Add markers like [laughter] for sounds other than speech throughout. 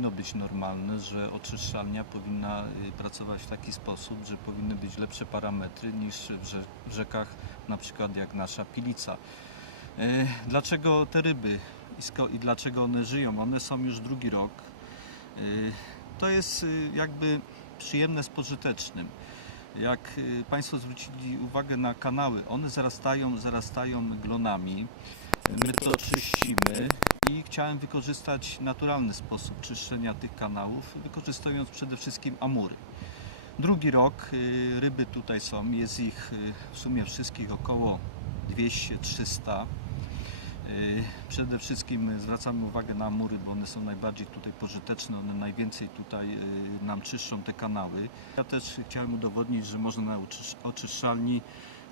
powinno być normalne, że oczyszczalnia powinna y, pracować w taki sposób, że powinny być lepsze parametry niż w rze- w rzekach, na przykład jak nasza Pilica. Y, Dlaczego te ryby i, dlaczego one żyją? One są już drugi rok. Y, To jest jakby przyjemne z pożytecznym. Jak Państwo zwrócili uwagę na kanały, one zarastają, zarastają glonami. My to czyścimy i chciałem wykorzystać naturalny sposób czyszczenia tych kanałów, wykorzystując przede wszystkim amury. Drugi rok y, ryby tutaj są, jest ich y, w sumie wszystkich około 200-300. Y, Przede wszystkim zwracamy uwagę na amury, bo one są najbardziej tutaj pożyteczne, one najwięcej tutaj nam czyszczą te kanały. Ja też chciałem udowodnić, że można na oczysz- oczyszczalni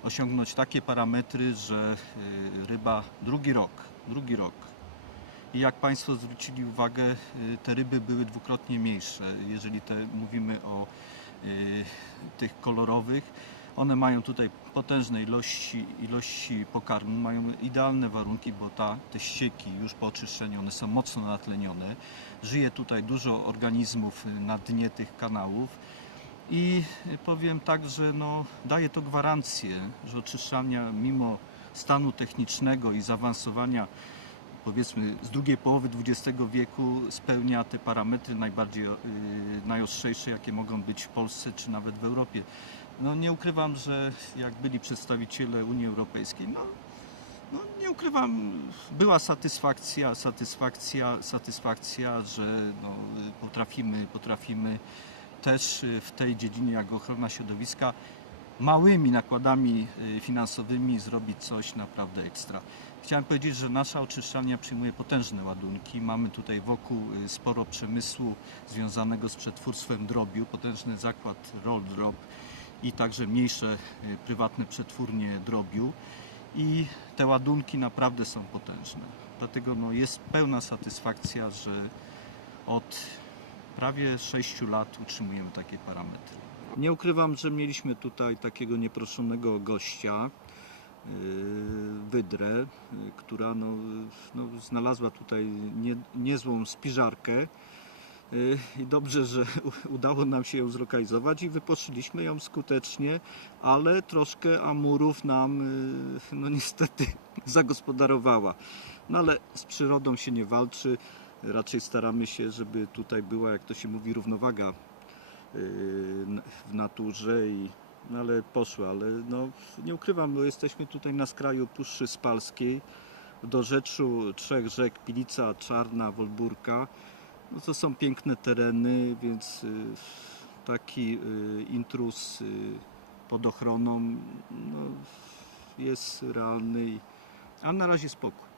osiągnąć takie parametry, że ryba drugi rok, drugi rok. I jak Państwo zwrócili uwagę, y, te ryby były dwukrotnie mniejsze, jeżeli te, mówimy o y, tych kolorowych. One mają tutaj potężne ilości, ilości pokarmu, mają idealne warunki, bo ta, te ścieki już po oczyszczeniu, one są mocno natlenione. Żyje tutaj dużo organizmów y, na dnie tych kanałów. I powiem tak, że no, daje to gwarancję, że oczyszczalnia mimo stanu technicznego i zaawansowania powiedzmy z drugiej połowy XX wieku spełnia te parametry najbardziej y, najostrzejsze, jakie mogą być w Polsce czy nawet w Europie. No nie ukrywam, że jak byli przedstawiciele Unii Europejskiej, no, no nie ukrywam, była satysfakcja, satysfakcja, satysfakcja, że no, potrafimy, potrafimy też w tej dziedzinie jak ochrona środowiska małymi nakładami y, finansowymi zrobić coś naprawdę ekstra. Chciałem powiedzieć, że nasza oczyszczalnia przyjmuje potężne ładunki. Mamy tutaj wokół y, sporo przemysłu związanego z przetwórstwem drobiu, potężny zakład roll drop i także mniejsze y, prywatne przetwórnie drobiu. I te ładunki naprawdę są potężne. Dlatego no, jest pełna satysfakcja, że od prawie 6 lat utrzymujemy takie parametry. Nie ukrywam, że mieliśmy tutaj takiego nieproszonego gościa, yy, wydrę, yy, która no, no, znalazła tutaj nie, niezłą spiżarkę. Yy, I dobrze, że udało nam się ją zlokalizować i wyposzyliśmy ją skutecznie, ale troszkę amurów nam no niestety [laughs] zagospodarowała. No ale z przyrodą się nie walczy. Raczej staramy się, żeby tutaj była, jak to się mówi, równowaga w naturze i no ale poszły, ale no nie ukrywam, bo jesteśmy tutaj na skraju Puszczy Spalskiej, w dorzeczu trzech rzek Pilica, Czarna, Wolburka. No to są piękne tereny, więc y, taki y, intruz y, pod ochroną no, jest realny, a na razie spokój.